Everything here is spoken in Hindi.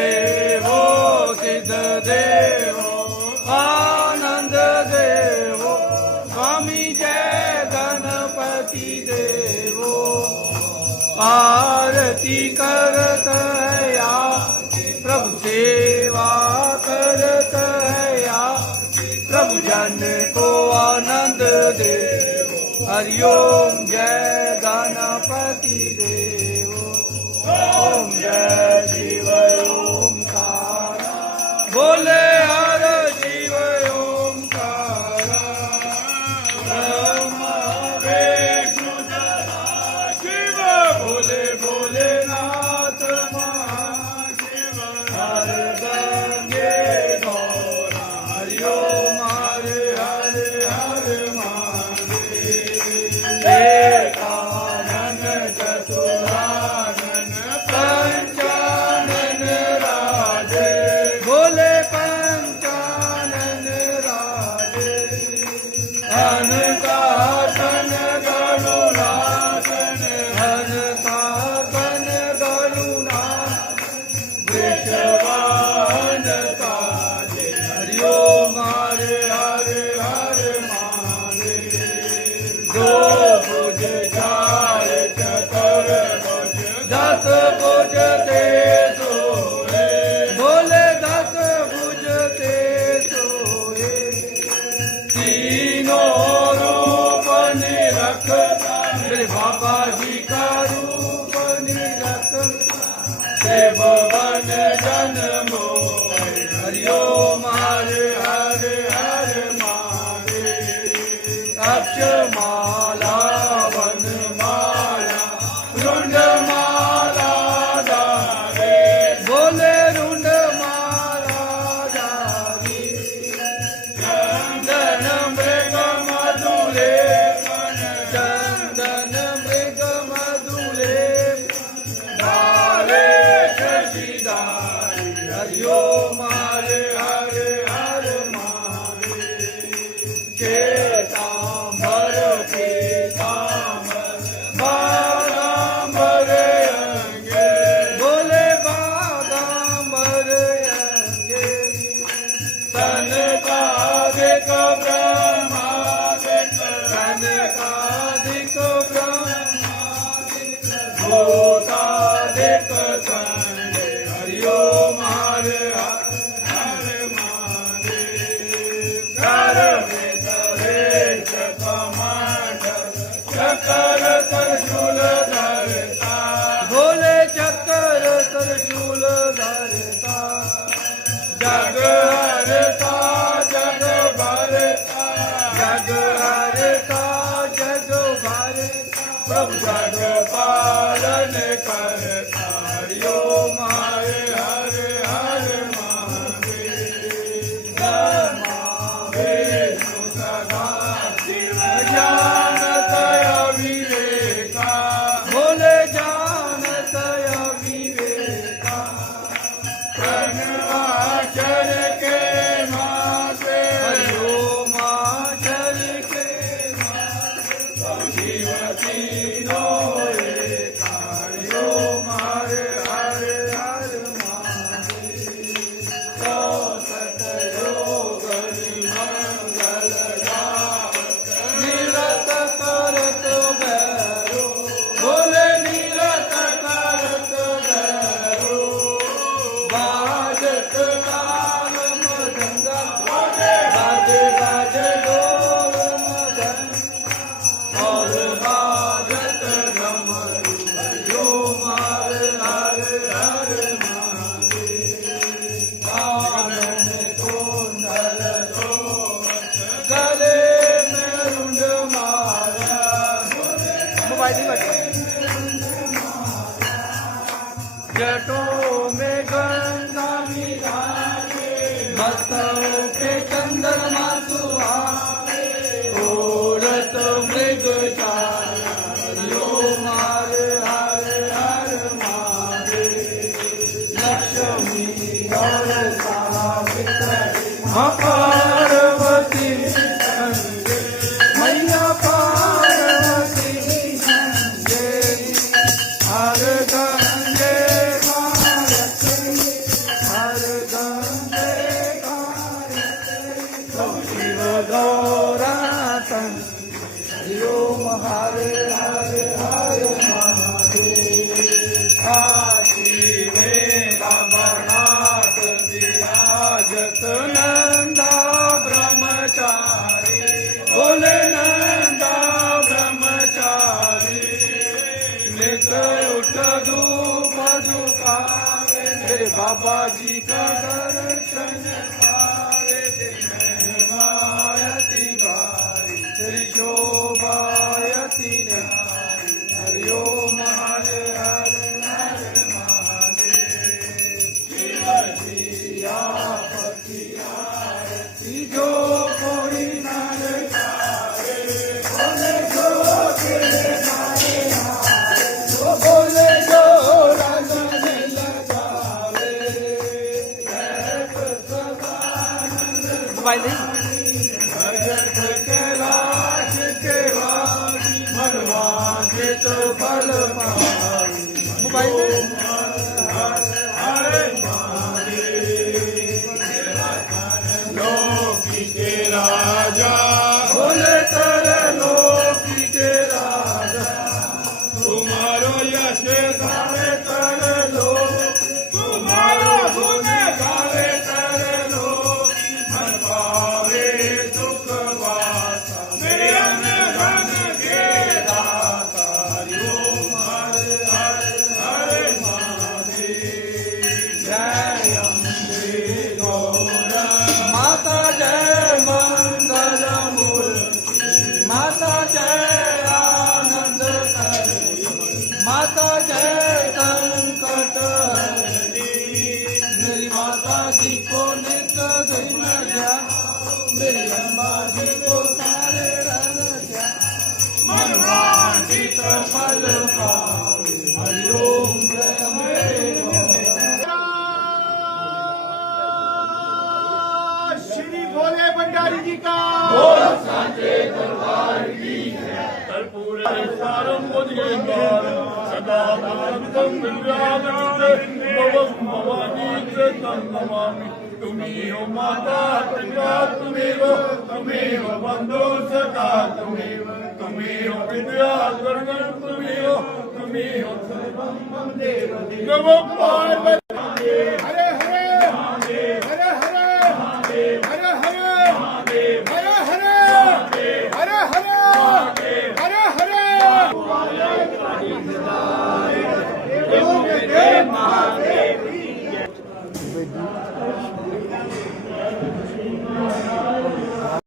देवो सिद्ध देवो आनंद देवो स्वामी जय गणपति देवो आरती करत है या प्रभु सेवा करत है या प्रभु जन को आनंद दे हरिओम जय गणपति देवो ओम जय शिव ओमकार बोले हर शिव ओमकार ब्रह्मा विष्णु शिव बोले भोलेनाथ महाशिव हर गंगे गौरा हरिओम हरे हरे हरे महादेव एकानन चतुरानन पंचानन राधे बोले पंचानन राधे अनकासन गरुणासन अनकासन गरुणासन वृषवाहन काजे हरिओम हरे हरे हरे महादेव दो भुज चार चतुर भुज दस भुज ते सोए बोले दस भुज ते सोए तीनों रूप निरख मेरे बाबा जी का रूप निरख से भवन जन मोहे हरिओम हरे हरे हरे महादेव अक्षमाला वनमाला रुंडमाला दारे बोले रुंडमाला दारी चंदन मृग मधुले चंदन मृग मधुले धारे शशिधारी हरिओम हरे हरे हरे महादेव केतांबर पीतांबर बागांबर अंगे बोले बागांबर अंगे सनकादिक ब्रह्मादिक सनकादिक ब्रह्मादिक भूतादिक संगे हरिओम हरे हरे महादेव कर चकर त्रिशूल धरता बोले चकर त्रिशूल धरता जग हरता जग भरता जग हरता जग भरता प्रभु जग पालन करता हरिओम हरे हरे हरे महादेव ब्रह्मा विष्णु सदा शिव जानत अविवेका बोले जानत अविवेका प्रणवाचर के माते हरिओम आचर के माते शिव तीनों एका हरिओम हरे हरे हरे महादेव सत योग मंगल गावत निरत करत भैरो बोले निरत करत भैरो बाजत काल मदंगा बाजे बाजे डोल मदन और बाजत डमरू हरिओम हरे हरे हरे महादेव कानन कुंडल सोवत गले में रुंड माला जटों में गंगा मिलाए मस्तों पे चंद्रमा सुहाए ओरत मृग छाया हरिओम हरे हरे हरे महादेव लक्ष्मी और सावित्री पार्वती संगे मैया पार्वती संगे हर गंगे भारत नंदा ब्रह्मचारी बोले नंदा ब्रह्मचारी नित उठ धूप झुकावे मेरे बाबा जी का दर्शन पावे मायती बारी तेरी शोभायती हरि ओम हरे हरे हरे महादेव शिव जिया पति आरती जो कोई नर पावे बोले जो तेरे मारे हारे जो बोले जो राजन लगावे एक सदानंद मोबाइल नहीं भजन कैलाश के वासी मनवांगे तो फल पाई मोबाइल नहीं हरे महादेव लोकी के राजा बोले कर लोकी के राजा तुम्हारो यश गावे कर लो तुम्हारो गुण गावे कर लो मन पावे सुख वासा मेरे धन के दाता हरि ओम हरे हरे हरे महादेव जय अम्बे गौरा माता जय मंगल मूर्ति माता जय आनंद करणी माता जय संकट हरणी मेरी माता जी को नित्य दिन ध्यान मेरी अम्बा जी को सारे रंग ध्यान मनवांछित फल पावे हरि ओम जय अम्बे गौरा श्री भोले भंडारी जी का कर्पूर सारं मुद्गेन्द्रं सदा भक्तं विद्यानाथं भवानी च तं नमामि तुम्ही हो माता पिता तुम्ही हो बंधु सखा तुम्ही हो विद्या गण तुम्ही हो सर्वं मम देव नमो पार्वती